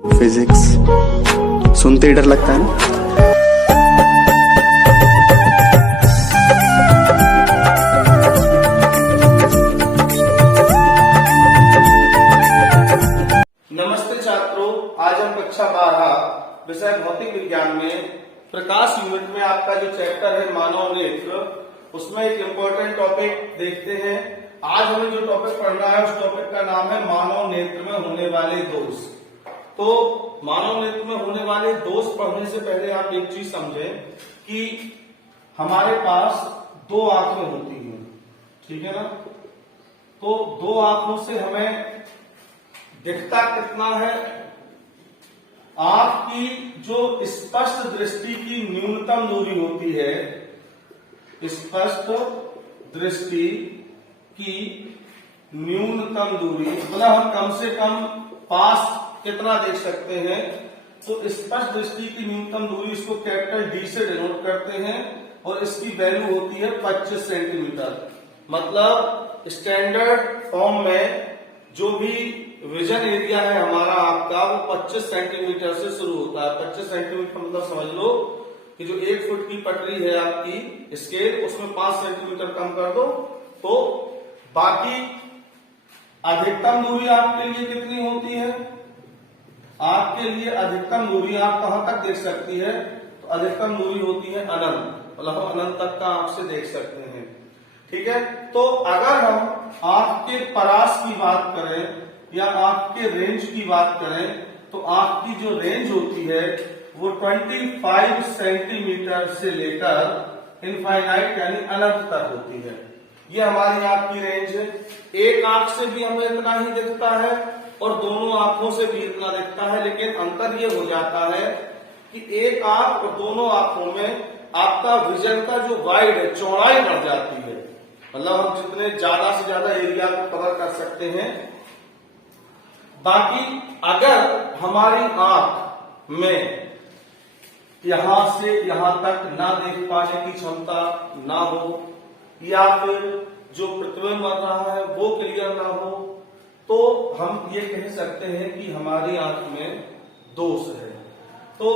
Physics सुनते ही डर लगता है ना। नमस्ते छात्रों, आज हम कक्षा 12 विषय भौतिक विज्ञान में प्रकाश यूनिट में आपका जो चैप्टर है मानव नेत्र, उसमें एक इम्पोर्टेंट टॉपिक देखते हैं। आज हमें जो टॉपिक पढ़ना है उस टॉपिक का नाम है मानव नेत्र में होने वाले दोष। तो मानव नेत्र में होने वाले दोष पढ़ने से पहले आप एक चीज समझें कि हमारे पास दो आंखें होती हैं, ठीक है ना। तो दो आंखों से हमें दिखता कितना है? आंख की जो स्पष्ट दृष्टि की न्यूनतम दूरी होती है, स्पष्ट दृष्टि की न्यूनतम दूरी मतलब हम कम से कम पास कितना देख सकते हैं। तो स्पष्ट दृष्टि की न्यूनतम दूरी इसको कैपिटल डी से डिनोट करते हैं और इसकी वैल्यू होती है 25 सेंटीमीटर। मतलब स्टैंडर्ड फॉर्म में जो भी विजन एरिया है हमारा आपका, वो 25 सेंटीमीटर से शुरू होता है। 25 सेंटीमीटर मतलब समझ लो कि जो 1 फुट की पटरी है आपकी स्केल, उसमें 5 सेंटीमीटर कम कर दो तो बाकी अधिकतम दूरी आपके लिए कितनी होती है? आपके लिए अधिकतम दूरी आप कहां तक देख सकती है? तो अधिकतम दूरी होती है अनंत, मतलब हम अनंत तक का आपसे देख सकते हैं, ठीक है। तो अगर हम आंख के परास की बात करें या आंख के रेंज की बात करें, तो आंख की जो रेंज होती है वो 25 सेंटीमीटर से लेकर इनफाइनाइट यानी अनंत तक होती है। ये हमारी आंख की रेंज है। एक आंख से भी हमें इतना ही दिखता है और दोनों आंखों से भी इतना दिखता है, लेकिन अंतर ये हो जाता है कि एक आंख और दोनों आंखों में आपका विजन का जो वाइड है, चौड़ाई बढ़ जाती है। मतलब हम जितने ज्यादा से ज्यादा एरिया को कवर कर सकते हैं। बाकी अगर हमारी आंख में यहां से यहां तक ना देख पाने की क्षमता ना हो या फिर जो प्रतिबिंब बन रहा है वो क्लियर ना हो, तो हम ये कह सकते हैं कि हमारी आंख में दोष है। तो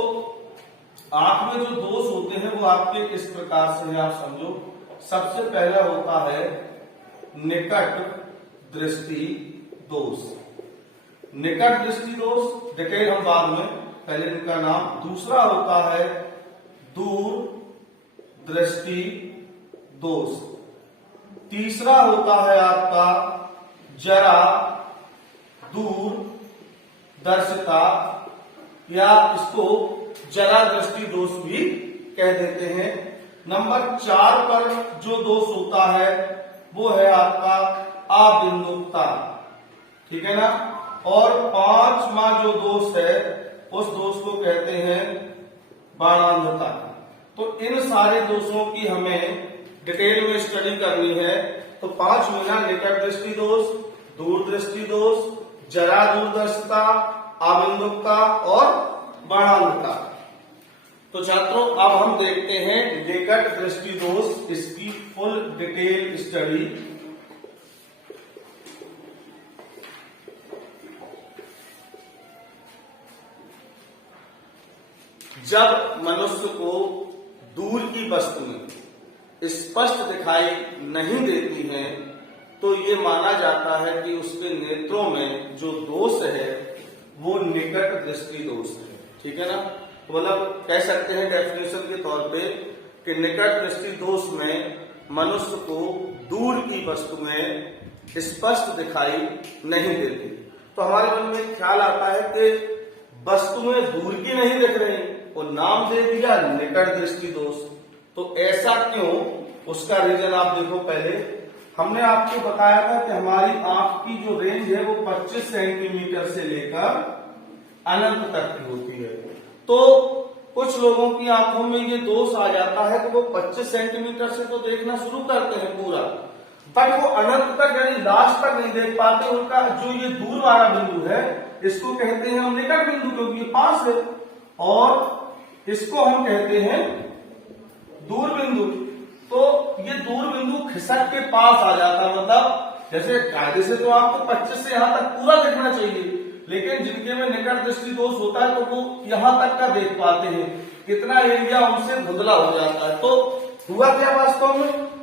आंख में जो दोष होते हैं वो आपके इस प्रकार से है, आप समझो। सबसे पहला होता है निकट दृष्टि दोष। निकट दृष्टि दोष डिटेल हम बाद में, पहले इनका नाम। दूसरा होता है दूर दृष्टि दोष। तीसरा होता है आपका जरा दूर दर्शिता या इसको जरा दृष्टि दोष भी कह देते हैं। नंबर 4 पर जो दोष होता है वो है आपका अबिंदुकता, ठीक है ना। और 5वां जो दोष है उस दोष को कहते हैं बाणांधता। तो इन सारे दोषों की हमें डिटेल में स्टडी करनी है। तो 5 महीना निकट दृष्टि दोष, दूर दृष्टि दोष, जरा दूरदर्शिता, अबिंदुकता और बाणांधता। तो छात्रों अब हम देखते हैं निकट दृष्टि दोष, इसकी फुल डिटेल स्टडी। जब मनुष्य को दूर की वस्तुएं स्पष्ट दिखाई नहीं देती हैं, तो ये माना जाता है कि उसके नेत्रों में जो दोष है वो निकट दृष्टि दोष है, ठीक है ना। मतलब कह सकते हैं डेफिनेशन के तौर पे कि निकट दृष्टि दोष में मनुष्य को दूर की वस्तुएं स्पष्ट दिखाई नहीं देती। तो हमारे मन में ख्याल आता है कि वस्तुएं दूर की नहीं दिख रही और नाम दे दिया निकट दृष्टि दोष। तो ऐसा क्यों, उसका रीजन आप देखो। पहले हमने आपको बताया था कि हमारी आंख की जो रेंज है वो 25 सेंटीमीटर से लेकर अनंत तक की होती है। तो कुछ लोगों की आंखों में ये दोष आ जाता है कि वो 25 सेंटीमीटर से तो देखना शुरू करते हैं पूरा, बट वो अनंत तक यानी लास्ट तक नहीं देख पाते। उनका जो ये दूर वाला बिंदु है इसको कहते हैं हम निकट बिंदु, क्योंकि ये पास है, और इसको हम कहते हैं दूर बिंदु। तो ये दूर बिंदु खिसक के पास आ जाता, मतलब जैसे कायदे से तो आपको 25 से यहां तक पूरा देखना चाहिए, लेकिन जिनके में निकट दृष्टि दोष होता है तो वो यहां तक का देख पाते हैं, इतना एरिया उनसे धुंधला हो जाता है। तो हुआ क्या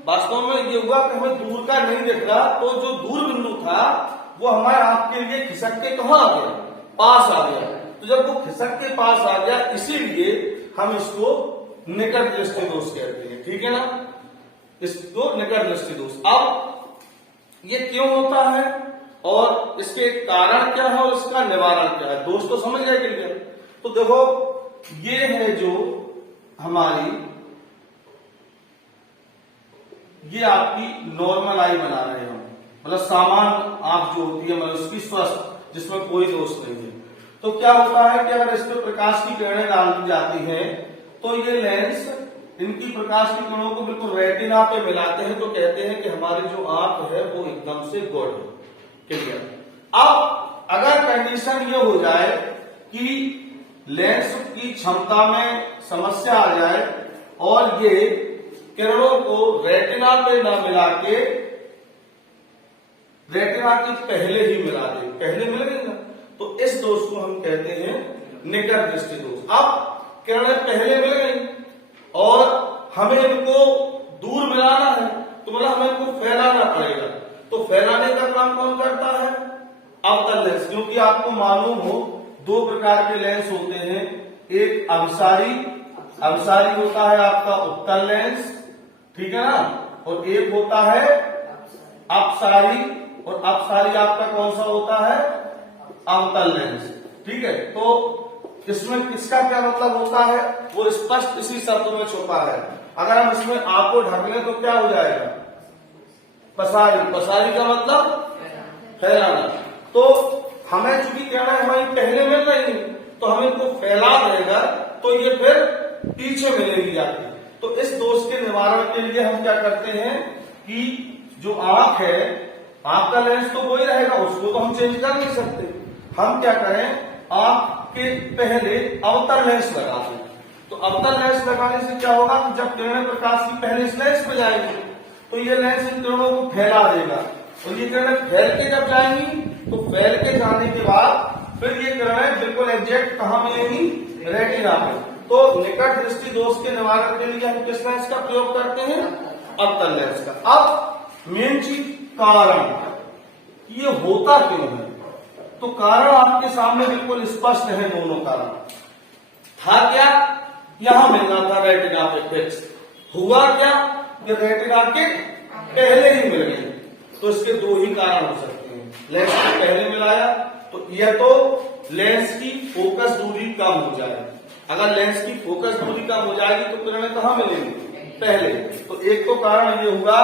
वास्तव में ये हुआ कि हमें दूर का नहीं दिख रहा, तो जो दूर बिंदु था वो हमारे आंख के लिए खिसक के कहां आ गया, पास आ गया। तो जब वो खिसक के पास आ गया, इसीलिए हम इसको निकट दृष्टि दोष कहते हैं, ठीक है ना, इसको निकट दृष्टि दोष। अब ये क्यों होता है और इसके कारण क्या है और इसका निवारण क्या है, दोष तो समझ गए क्लियर। तो देखो ये है जो हमारी, ये आपकी नॉर्मल आई बना रहे हैं हम, मतलब सामान्य आंख जो होती है, मतलब उसकी स्वस्थ, जिसमें कोई दोष नहीं है। तो क्या होता है कि अगर इस पर प्रकाश की किरणें डाल दी जाती हैं तो ये लेंस इनकी प्रकाश की किरणों को बिल्कुल रेटिना पे मिलाते हैं, तो कहते हैं कि हमारी जो आंख है वो एकदम से गुड है, क्लियर। अब अगर कंडीशन ये हो जाए कि लेंस की क्षमता में समस्या आ जाए और ये किरणों को रेटिना पे न मिला के रेटिना के पहले ही मिला दे, पहले मिल गए ना, तो इस दोष को हम कहते हैं निकट दृष्टि दोष। अब किरणें पहले मिल गई और हमें इनको दूर मिलाना है, तो मतलब हमें इनको फैलाना पड़ेगा। तो फैलाने का काम कौन करता है, अवतल लेंस। क्योंकि आपको मालूम हो दो प्रकार के लेंस होते हैं, एक अवसारी होता है आपका उत्तल लेंस, ठीक है ना, और एक होता है अपसारी, और अपसारी आपका कौन सा होता है, अवतल लेंस, ठीक है। तो इसमें किसका क्या मतलब होता है वो स्पष्ट इसी शब्द में छुपा है। अगर हम इसमें आप को ढक लें तो क्या हो जाएगा, पसारी का मतलब फैलाना। तो हमें चूंकि कहना है हमारी पहले मिल रही है तो हमें इनको फैला देगा, तो ये फिर पीछे मिलेगी जाके। तो इस दोष के निवारण के लिए हम क्या करते हैं कि जो आंख है, आंख का लेंस तो वही रहेगा, उसको तो हम चेंज कर नहीं सकते। हम क्या करें, आंख के पहले अवतल लेंस लगा दें। तो अवतल लेंस लगाने से क्या होगा कि जब किरणें प्रकाश की पहले इस लेंस पे जाएगी तो ये लेंस इन किरणों को फैला देगा, और ये किरणें फैल के जब जाएंगी तो फैल के जाने के बाद फिर ये किरणें बिल्कुल एग्जैक्ट कहां मिलेंगी, रेटिना पे। तो निकट दृष्टि दोष के निवारण के लिए हम किस लेंस का प्रयोग करते हैं, अवतल लेंस का। अब मेन चीज कारण, ये होता क्यों है, तो कारण आपके सामने बिल्कुल स्पष्ट है, दोनों कारण। था क्या, यहां मिलना था रेटिना पे फिक्स, हुआ क्या कि रेटिना के पहले ही मिल गए। तो इसके दो ही कारण हो सकते हैं, लेंस को पहले मिलाया तो यह तो लेंस की फोकस दूरी कम हो जाए, अगर लेंस की फोकस दूरी कम हो जाएगी तो किरणें कहां मिलेंगी, पहले। तो एक तो कारण ये हुआ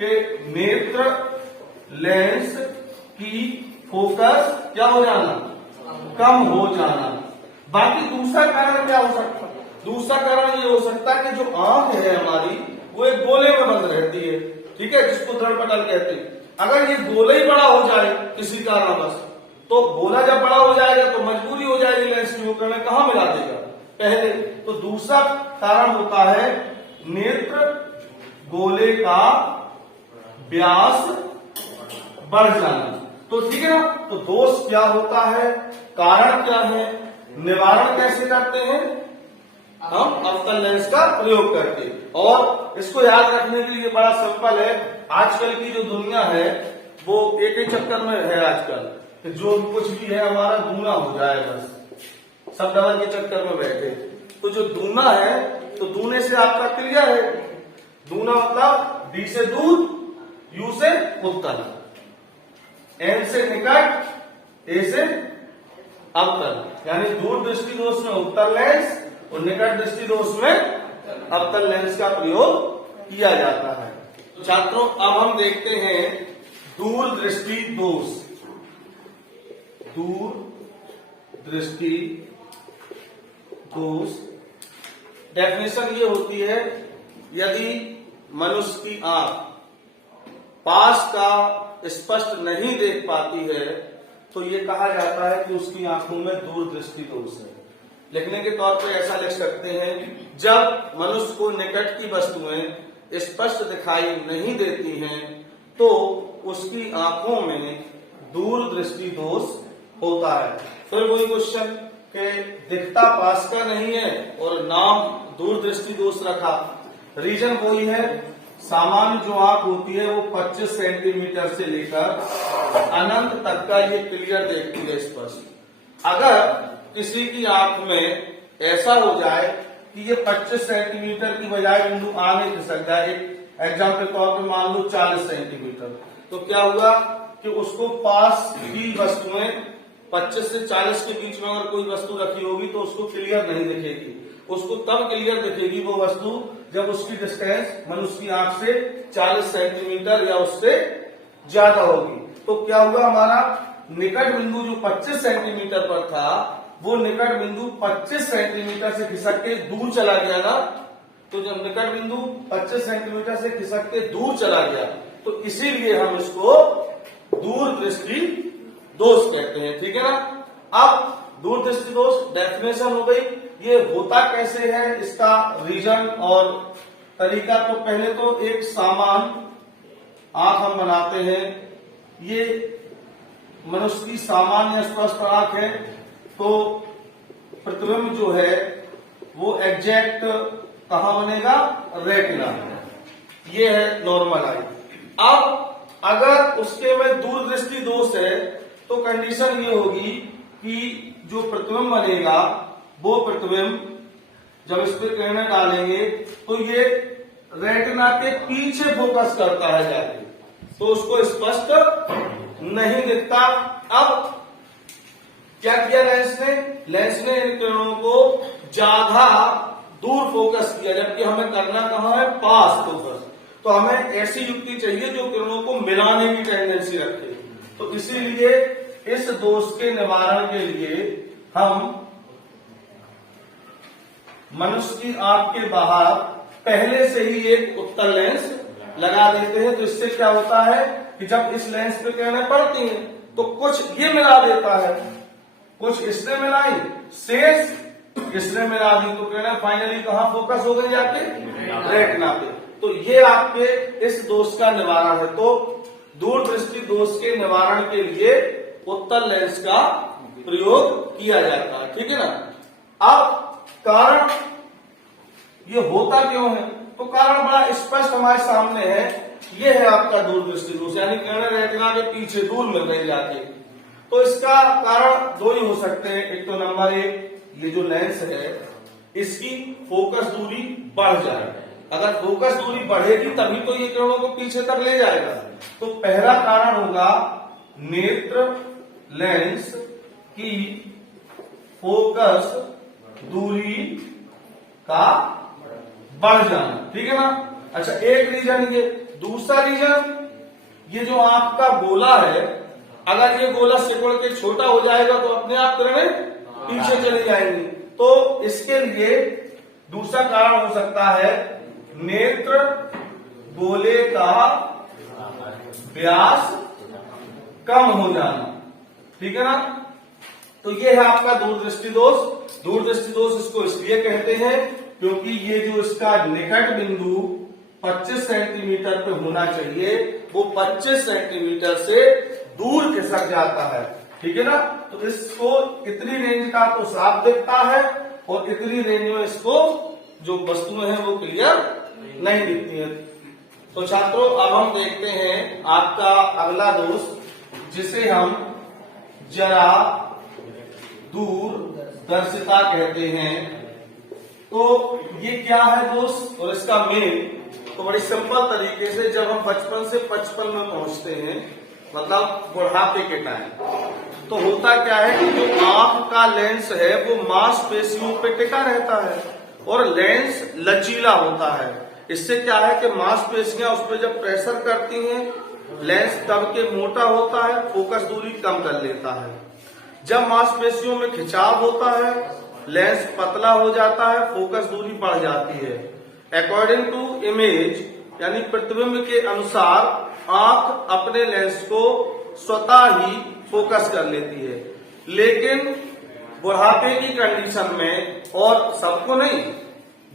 कि नेत्र लेंस की फोकस क्या हो जाना, कम हो जाना। बाकी दूसरा कारण क्या हो सकता, दूसरा कारण ये हो सकता है कि जो आंख है हमारी वो एक गोले में बंद रहती है, ठीक है, जिसको दृढ़पटल कहते हैं। अगर ये गोला ही बड़ा हो जाए किसी कारणवश, तो गोला जब बड़ा हो जाएगा तो मजबूरी हो जाएगी लेंस की, वो किरणें कहां मिला देगा, पहले। तो दूसरा कारण होता है नेत्र गोले का व्यास बढ़ जाना। तो ठीक है ना, तो दोष क्या होता है, कारण क्या है, निवारण कैसे करते हैं, हम अवतल लेंस का प्रयोग करके। और इसको याद रखने के लिए बड़ा सिंपल है, आजकल की जो दुनिया है वो एक ही चक्कर में है आजकल, कि जो कुछ भी है हमारा दूना हो जाए, बस सब डबल के चक्कर में बैठे। तो जो दूना है, तो दूने से आपका क्लियर है, दूना मतलब डी से दूर, यू से उत्तर, एन से निकट, ए से अवतल, यानी दूर दृष्टि दोष में उत्तल लेंस और निकट दृष्टि दोष में अवतल लेंस का प्रयोग किया जाता है। छात्रों अब हम देखते हैं दूर दृष्टि दोष। दूर दृष्टि दोष डेफिनेशन ये होती है, यदि मनुष्य की आंख पास का स्पष्ट नहीं देख पाती है तो ये कहा जाता है कि उसकी आंखों में दूर दृष्टि दोष है। लिखने के तौर पर ऐसा लिख सकते हैं, जब मनुष्य को निकट की वस्तुएं स्पष्ट दिखाई नहीं देती हैं तो उसकी आंखों में दूर दृष्टि दोष होता है। फिर वही क्वेश्चन के दिखता पास का नहीं है और नाम दूरदृष्टि दोष रखा। रीजन वही है, सामान्य जो आंख होती है वो 25 सेंटीमीटर से लेकर अनंत तक का ये क्लियर देखती है स्पष्ट। अगर किसी की आंख में ऐसा हो जाए कि ये 25 सेंटीमीटर की बजाय बिंदु आगे खिसक जाए, एक एग्जाम्पल तौर पर मान लो 40 सेंटीमीटर, तो क्या हुआ कि उसको पास की वस्तुएं 25 से 40 के बीच में अगर कोई वस्तु रखी होगी तो उसको क्लियर नहीं दिखेगी। उसको तब क्लियर दिखेगी वो वस्तु जब उसकी डिस्टेंस मनुष्य की आंख से 40 सेंटीमीटर या उससे ज्यादा होगी। तो क्या हुआ, हमारा निकट बिंदु जो 25 सेंटीमीटर पर था वो निकट बिंदु 25 सेंटीमीटर से खिसक के दूर चला गया ना। तो जब निकट बिंदु 25 सेंटीमीटर से खिसक के दूर चला गया तो इसीलिए हम इसको दूरदृष्टि दोष कहते हैं। ठीक है ना। अब दूरदृष्टि दोष डेफिनेशन हो गई। ये होता कैसे है, इसका रीजन और तरीका। तो पहले तो एक सामान्य आंख हम बनाते हैं। ये मनुष्य की सामान्य स्पष्ट आंख है, तो प्रतिबिंब जो है वो एग्जैक्ट कहां बनेगा, रेटिना। ये है नॉर्मल आई। अब अगर उसके में दूरदृष्टि दोष है तो कंडीशन ये होगी कि जो प्रतिबिंब बनेगा वो प्रतिबिंब जब इस पर किरणें डालेंगे तो ये रेटिना के पीछे फोकस करता है जाके, तो उसको स्पष्ट नहीं दिखता। अब क्या किया लेंस ने इन किरणों को ज्यादा दूर फोकस किया, जबकि हमें करना कहां है, पास फोकस। तो हमें ऐसी युक्ति चाहिए जो किरणों को मिलाने की टेंडेंसी रखे। तो इसीलिए इस दोष के निवारण के लिए हम मनुष्य की आंख के बाहर पहले से ही एक उत्तल लेंस लगा देते हैं। तो इससे क्या होता है कि जब इस लेंस पे किरणें पड़ती हैं तो कुछ ये मिला देता है, कुछ इसने मिलाई, शेष इसने मिला दी, तो किरणें फाइनली कहां फोकस हो गई, जाके रेटिना पे। तो ये आपके इस दोष का निवारण है। तो दूरदृष्टि दोष के निवारण के लिए उत्तल लेंस का प्रयोग किया जाता है। ठीक है ना। अब कारण ये होता क्यों है, तो कारण बड़ा स्पष्ट हमारे सामने है। ये है आपका दूरदृष्टि दोष, यानी किरणें रेटिना के पीछे दूर मिल रही जाके। तो इसका कारण दो ही हो सकते हैं। एक तो नंबर एक, ये जो लेंस है इसकी फोकस दूरी बढ़ जाए। अगर फोकस दूरी बढ़ेगी तभी तो ये किरणों को पीछे तक ले जाएगा। तो पहला कारण होगा नेत्र लेंस की फोकस दूरी का बढ़ जाना। ठीक है ना। अच्छा, एक रीजन ये। दूसरा रीजन, ये जो आंख का गोला है, अगर ये गोला सिकुड़ के छोटा हो जाएगा तो अपने आप किरणें पीछे चली जाएंगी। तो इसके लिए दूसरा कारण हो सकता है नेत्र गोले का व्यास कम हो जाना। ठीक है ना। तो ये है आपका दूरदृष्टि दोष। दूरदृष्टि दोष इसको इसलिए कहते हैं क्योंकि ये जो इसका निकट बिंदु 25 सेंटीमीटर पे होना चाहिए वो 25 सेंटीमीटर से दूर खिसक जाता है। ठीक है ना। तो इसको इतनी रेंज का तो साफ दिखता है और इतनी रेंज में इसको जो वस्तुएं हैं वो क्लियर नहीं दिखती है। तो छात्रों, अब हम देखते हैं आपका अगला दोष, जिसे हम जरा दूरदर्शिता कहते हैं। तो ये क्या है दोस्त, और इसका मेन तो बड़ी सिंपल तरीके से, जब हम बचपन से 55 में पहुंचते हैं, मतलब बुढ़ापे के टाइम, तो होता क्या है कि जो आंख का लेंस है वो मांसपेशियों पे टिका रहता है और लेंस लचीला होता है। इससे क्या है कि मांसपेशियां उस पर जब प्रेशर करती हैं लेंस दब के मोटा होता है, फोकस दूरी कम कर लेता है। जब मांसपेशियों में खिंचाव होता है लेंस पतला हो जाता है, फोकस दूरी बढ़ जाती है। अकॉर्डिंग टू इमेज, यानी प्रतिबिंब के अनुसार आंख अपने लेंस को स्वतः ही फोकस कर लेती है। लेकिन बुढ़ापे की कंडीशन में, और सबको नहीं,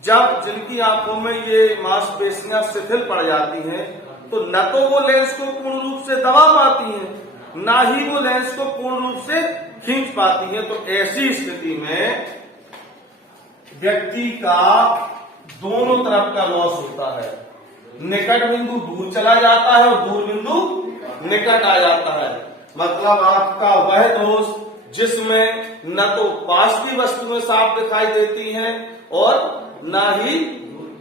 जब जिनकी आंखों में ये मांसपेशियां शिथिल पड़ जाती हैं तो न तो वो लेंस को पूर्ण रूप से दबा पाती हैं ना ही वो लेंस को पूर्ण रूप से खींच पाती है। तो ऐसी स्थिति में व्यक्ति का दोनों तरफ का लॉस होता है। निकट बिंदु दूर चला जाता है और दूर बिंदु निकट आ जाता है। मतलब आपका वह दोष जिसमें न तो पास की वस्तुएं साफ दिखाई देती हैं और न ही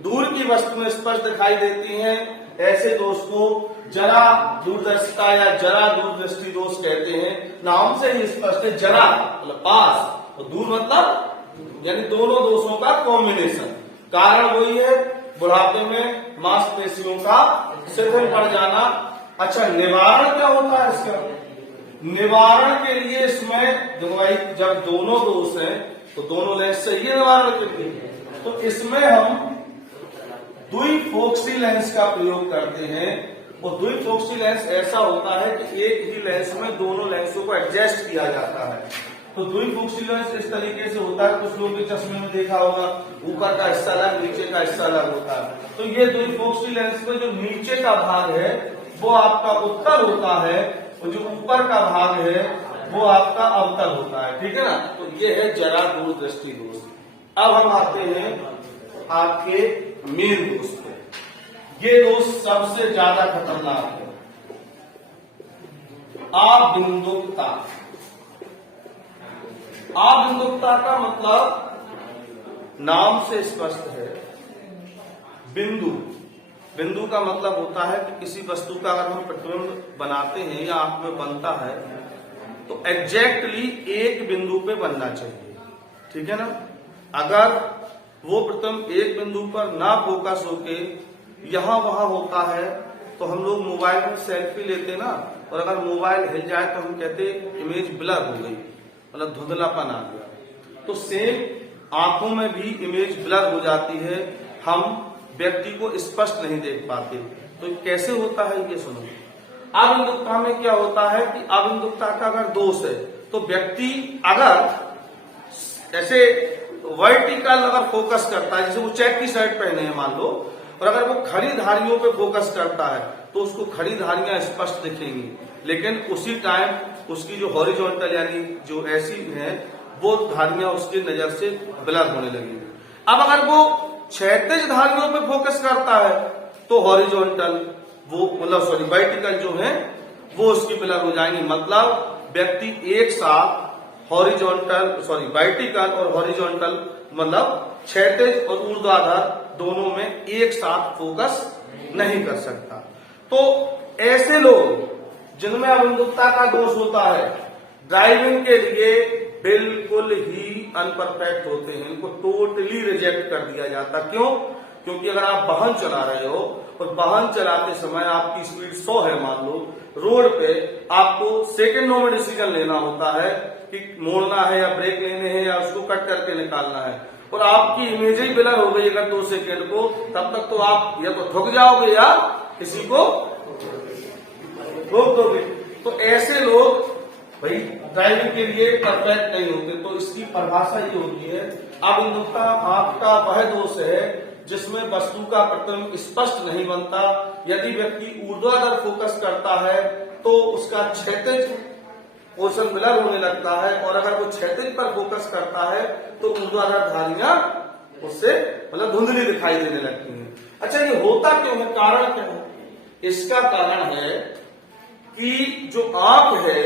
दूर की वस्तुएं स्पष्ट दिखाई देती हैं, ऐसे दोष को जरा दूरदर्शिता या जरा दूरदृष्टि दोष कहते हैं। नाम से ही स्पष्ट है, जरा मतलब पास और दूर मतलब यानी दोनों दोषों का कॉम्बिनेशन। कारण वही है, बुढ़ापे में मांसपेशियों का शिथिल पड़ जाना। अच्छा, निवारण क्या होता है इसका? निवारण के लिए इसमें देखो भाई, जब दोनों दोष हैं तो दोनों लेंस चाहिए निवारण के लिए। तो इसमें हम द्विफोक्सी लेंस का प्रयोग करते हैं। और द्विफोक्सी लेंस ऐसा होता है कि एक ही लेंस में दोनों लेंसों को एडजस्ट किया जाता है। तो द्विफोक्सी लेंस इस तरीके से होता है, कुछ लोगों के चश्मे में देखा होगा, ऊपर का हिस्सा अलग नीचे का हिस्सा अलग होता है। तो ये द्विफोक्सी लेंस में जो नीचे का भाग है वो आपका उत्तर होता है और जो ऊपर का भाग है वो आपका अवतल होता है। ठीक है ना? तो ये है जरा दूरदृष्टि दोष। अब हम आते हैं आपके मेन दोष पे। ये दोष सबसे ज्यादा खतरनाक है, अबिंदुकता। अबिंदुकता का मतलब नाम से स्पष्ट है, बिंदु। बिंदु का मतलब होता है कि किसी वस्तु का अगर हम प्रतिबिंब बनाते हैं या आंख में बनता है तो एग्जैक्टली एक बिंदु पे बनना चाहिए। ठीक है ना? अगर वो प्रतिबिंब एक बिंदु पर ना फोकस होके यहां वहां होता है तो हम लोग मोबाइल में सेल्फी लेते ना, और अगर मोबाइल हिल जाए तो हम कहते इमेज ब्लर हो गई, मतलब धुंधलापन आ गया। तो सेम आंखों में भी इमेज ब्लर हो जाती है, हम व्यक्ति को स्पष्ट नहीं देख पाते। तो कैसे होता है ये सुनो। अबिंदुकता में क्या होता है कि अबिंदुकता का अगर दोष है तो व्यक्ति अगर ऐसे वर्टिकल अगर फोकस करता है, जैसे वो चेक की शर्ट पहने हैं मान लो, और अगर वो खड़ी धारियों पे फोकस करता है तो उसको खड़ी धारियां स्पष्ट दिखेंगी, लेकिन उसी टाइम उसकी जो हॉरिजॉन्टल यानी जो ऐसी है वो धारियां उसकी नजर से ब्लर होने लगेंगी। अब अगर वो क्षैतिज धारियों पे फोकस करता है तो हॉरिजॉन्टल वो मतलब वर्टिकल जो है वो उसकी ब्लर हो जाएंगी। मतलब व्यक्ति एक साथ वर्टिकल और हॉरिजॉन्टल मतलब क्षैतिज और ऊर्ध्वाधर दोनों में एक साथ फोकस नहीं कर सकता। तो ऐसे लोग जिनमें अबिंदुकता का दोष होता है, ड्राइविंग के लिए बिल्कुल ही अनपरफेक्ट होते हैं, इनको टोटली रिजेक्ट कर दिया जाता। क्यों? क्योंकि अगर आप वाहन चला रहे हो और वाहन चलाते समय आपकी स्पीड 100 है मान लो, रोड पे आपको सेकंडों में डिसीजन लेना होता है कि मोड़ना है या ब्रेक लेने हैं या उसको कट करके निकालना है, और आपकी इमेज ही ब्लर हो गई अगर 2 सेकंड को, तब तक तो आप या तो ठुक जाओगे या किसी को रोक दोगे। तो ऐसे लोग भाई ड्राइविंग के लिए परफेक्ट नहीं होते। तो इसकी परिभाषा ये होती है, अबिंदुकता आपका वह दोष है जिसमें वस्तु का प्रतिबिंब स्पष्ट नहीं बनता। यदि व्यक्ति ऊर्ध्वाधर फोकस करता है तो उसका क्षैतिज पोर्शन ब्लर होने लगता है, और अगर वो क्षैतिज पर फोकस करता है तो ऊर्ध्वाधर धारियां उससे मतलब धुंधली दिखाई देने लगती हैं। अच्छा, ये होता क्यों है? कारण क्या है? इसका कारण है कि जो आंख है,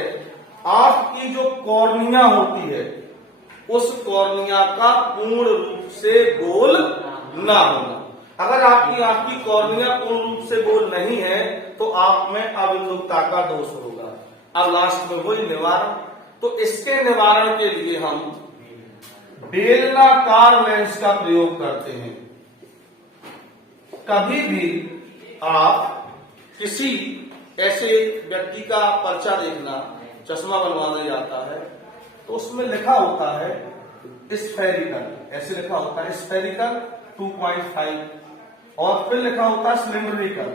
आंख की जो कॉर्निया होती है उस कॉर्निया का पूर्ण रूप से गोल ना होना। अगर आपकी आंख की कॉर्निया पूर्ण रूप से गोल नहीं है तो आप में अबिंदुकता का दोष होगा। अब लास्ट में वही निवारण। तो इसके निवारण के लिए हम बेलनाकार लेंस का प्रयोग करते हैं। कभी भी आप किसी ऐसे व्यक्ति का पर्चा देखना, चश्मा बनवाने जाता है तो उसमें लिखा होता है स्फेरिकल, ऐसे लिखा होता है स्फेरिकल 2.5, और फिर लिखा होता है सिलिंड्रिकल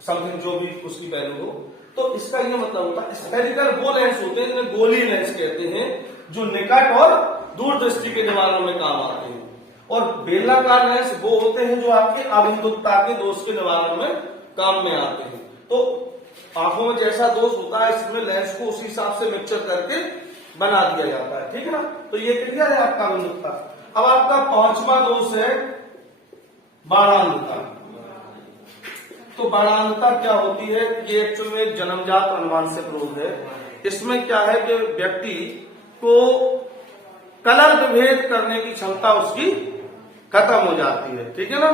समथिंग जो भी उसकी वैल्यू हो। तो इसका ये मतलब होता है स्फेरिकल वो लेंस होते हैं जिन्हें गोली लेंस कहते हैं, जो निकट और दूर दृष्टि के निवारण में काम आते हैं, और बेलनाकार लेंस वो होते हैं जो आपके अबिंदुकता के दोष के निवारण में काम में आते हैं। तो आंखों में जैसा दोष होता है इसमें लेंस को उसी हिसाब से मिक्सचर करके बना दिया जाता है, ठीक है ना। तो ये क्लियर है आपका विमुक्ता। अब आपका 5वां दोष है बाणांधता। तो बाणांधता क्या होती है, ये एक्चुअल में एक जन्मजात अनुवांशिक रोग है। इसमें क्या है कि व्यक्ति को कलर विभेद करने की क्षमता उसकी खत्म हो जाती है, ठीक है ना,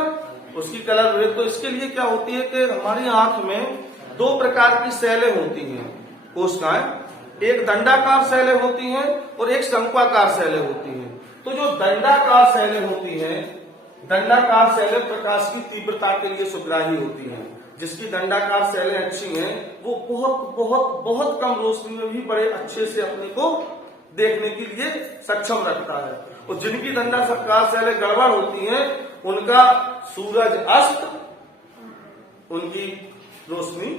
उसकी कलर विभेद। तो इसके लिए क्या होती है कि हमारी आंख में 2 प्रकार की सेलें होती हैं, कोशिकाएं, एक दंडाकार सेलें होती हैं और एक शंक्वाकार सेलें होती हैं। तो जो दंडाकार सेलें होती हैं, दंडाकार सेलें प्रकाश की तीव्रता के लिए सुग्राही होती हैं। जिसकी दंडाकार सेलें अच्छी हैं वो बहुत बहुत बहुत कम रोशनी में भी बड़े अच्छे से अपने को देखने के लिए सक्षम रखता है। और जिनकी दंडाकार सेलें गड़बड़ होती हैं उनका सूरज अस्त, उनकी रोशनी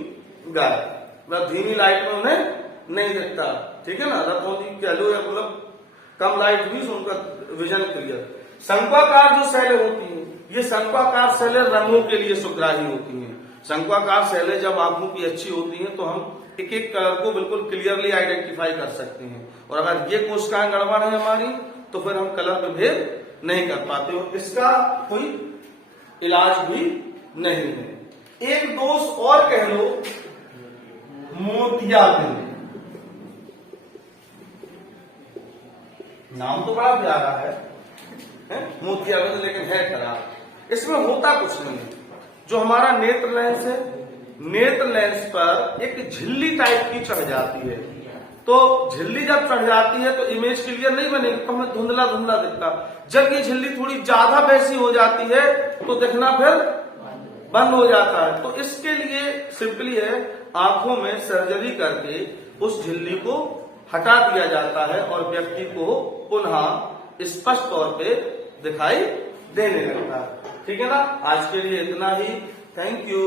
गायब, मतलब धीमी लाइट में उन्हें नहीं दिखता, ठीक है ना, रतौंधी कह लो या मतलब कम लाइट भी उनका विजन क्लियर। शंक्वाकार जो सेलें होती हैं, ये शंक्वाकार सेलें रंगों के लिए सुग्राही होती हैं। शंक्वाकार सेलें जब आंखों की अच्छी होती हैं तो हम एक एक कलर को बिल्कुल क्लियरली आइडेंटिफाई कर सकते हैं। और अगर ये कोशिकाएं गड़बड़ है हमारी तो फिर हम कलर विभेद नहीं कर पाते और इसका कोई इलाज भी नहीं है। एक दोष और कह लो, मोतियाबिंद। नाम तो बड़ा प्यारा है मोतियाबिंद, लेकिन है खराब। इसमें होता कुछ नहीं है। जो हमारा नेत्र लेंस है, नेत्र लेंस पर एक झिल्ली टाइप की चढ़ जाती है। तो झिल्ली जब चढ़ जाती है तो इमेज क्लियर नहीं बनेगी, तो हमें धुंधला धुंधला दिखता। जब ये झिल्ली थोड़ी ज्यादा वैसी हो जाती है तो दिखना फिर बंद हो जाता है। तो इसके लिए सिंपली है, आंखों में सर्जरी करके उस झिल्ली को हटा दिया जाता है और व्यक्ति को पुनः स्पष्ट तौर पे दिखाई देने लगता है, ठीक है ना। आज के लिए इतना ही, थैंक यू।